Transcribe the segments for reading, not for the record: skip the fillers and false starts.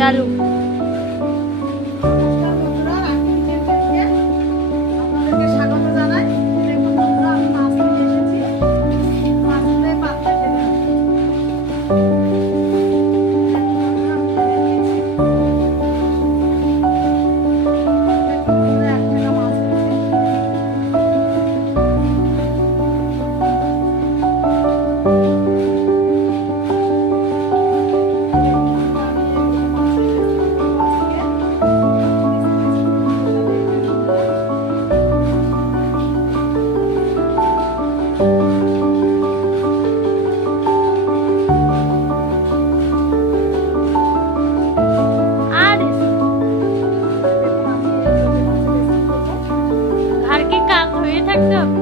চালু। আর কি কাক হয়ে থাকতে হবে?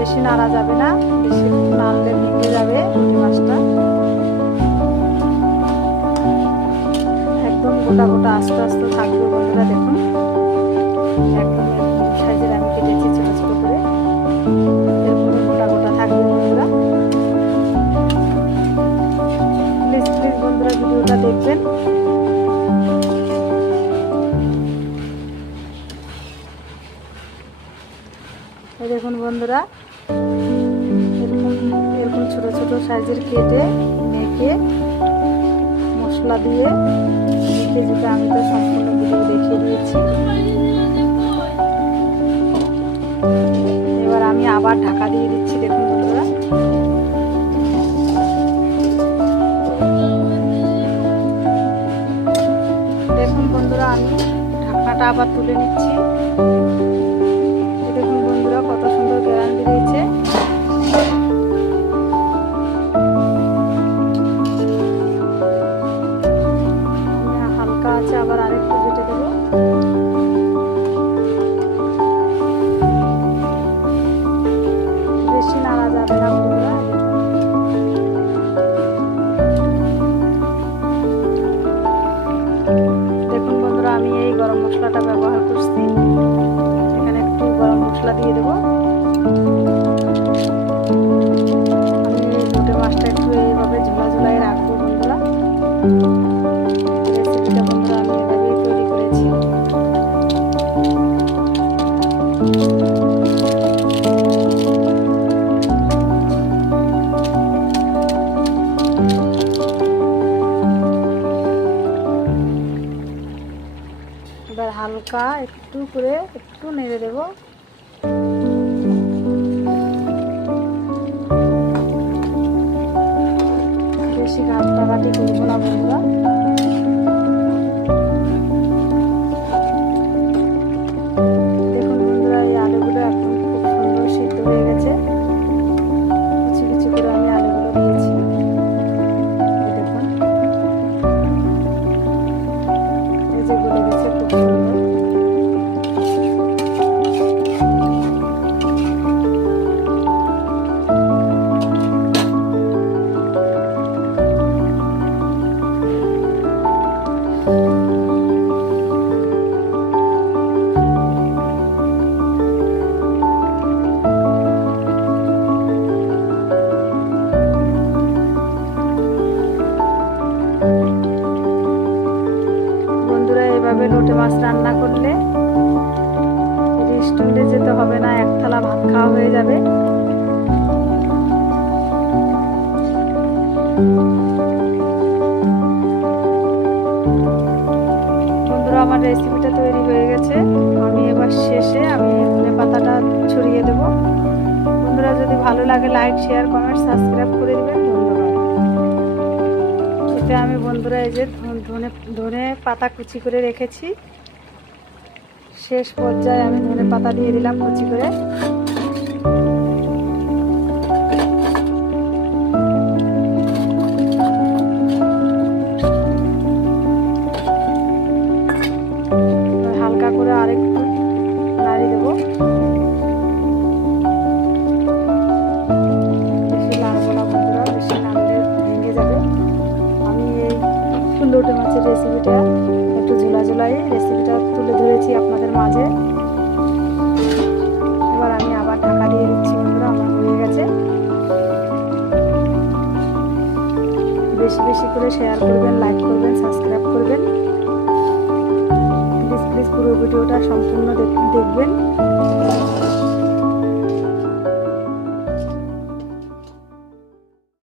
বেশি নাড়া যাবে না, বেশি নাড়লে ভেঙে যাবে রুটি মাছটা। একদম গোটা গোটা আস্তে আস্তে থাকবে বন্ধুরা। দেখুন একদম সাইজের আমি কেটেছি ছোট ছোট করে, এরকম গোটা গোটা থাকবে বন্ধুরা। প্লিজ প্লিজ বন্ধুরা ভিডিওটা দেখবেন। দেখুন বন্ধুরা এরকম এরকম ছোট ছোট সাইজের কেটে মেখে মশলা দিয়ে কেজিটা আমি তো সম্পূর্ণ ভিডিও দেখিয়ে দিয়েছি। এবার আমি আবার ঢাকা দিয়ে দিচ্ছি। দেখুন বন্ধুরা দেখুন বন্ধুরা আমি ঢাকনাটা আবার তুলে নিচ্ছি। দেখুন বন্ধুরা কত সুন্দর গ্যারান বেরিয়েছে। আমি রেসিপিটা বন্ধুরা আমি এভাবেই তৈরি করেছি। এবার হালকা একটু করে একটু নেড়ে দেব। বেশি ঘাটাঘাটি করবো না বন্ধুরা। দেখুন বন্ধুরা, এই আলুগুলো এখন খুব সুন্দর সিদ্ধ হয়ে গেছে। কুচি কুচি করে আমি আলুগুলো দিয়েছি। দেখুন এই যে গলে গেছে খুব সুন্দর। বন্ধুরা, এভাবে লোটে মাছ রান্না করলে রেস্টুরেন্টে যেতে হবে না, এক থালা ভাত খাওয়া হয়ে যাবে। বন্ধুরা, আমার রেসিপিটা তৈরি হয়ে গেছে। আমি এবার শেষে আমি ধনে পাতাটা ছড়িয়ে দেব। বন্ধুরা, যদি ভালো লাগে লাইক, শেয়ার, কমেন্ট, সাবস্ক্রাইব করে দিবেন। ধন্যবাদ। এতে আমি বন্ধুরা এই যে ধনে পাতা কুচি করে রেখেছি। শেষ পর্যায়ে আমি ধনে পাতা দিয়ে দিলাম কুচি করে। হালকা করে আরেকটু নাড়ি দেব। বেশি নাড়বো না বন্ধুরা, বেশি নাড়লে ভেঙে যাবে। আমি এই লোটে মাছের রেসিপিটা একটু ঝোলা ঝোলাই রেসিপিটা তুলে ধরেছি আপনাদের মাঝে। এবার আমি আবার ঢাকা দিয়ে দিচ্ছি বন্ধুরা, আমার হয়ে গেছে। বেশি বেশি করে শেয়ার করবেন, লাইক করবেন, সাবস্ক্রাইব করবেন। প্লিজ প্লিজ পুরো ভিডিওটা সম্পূর্ণ দেখুন।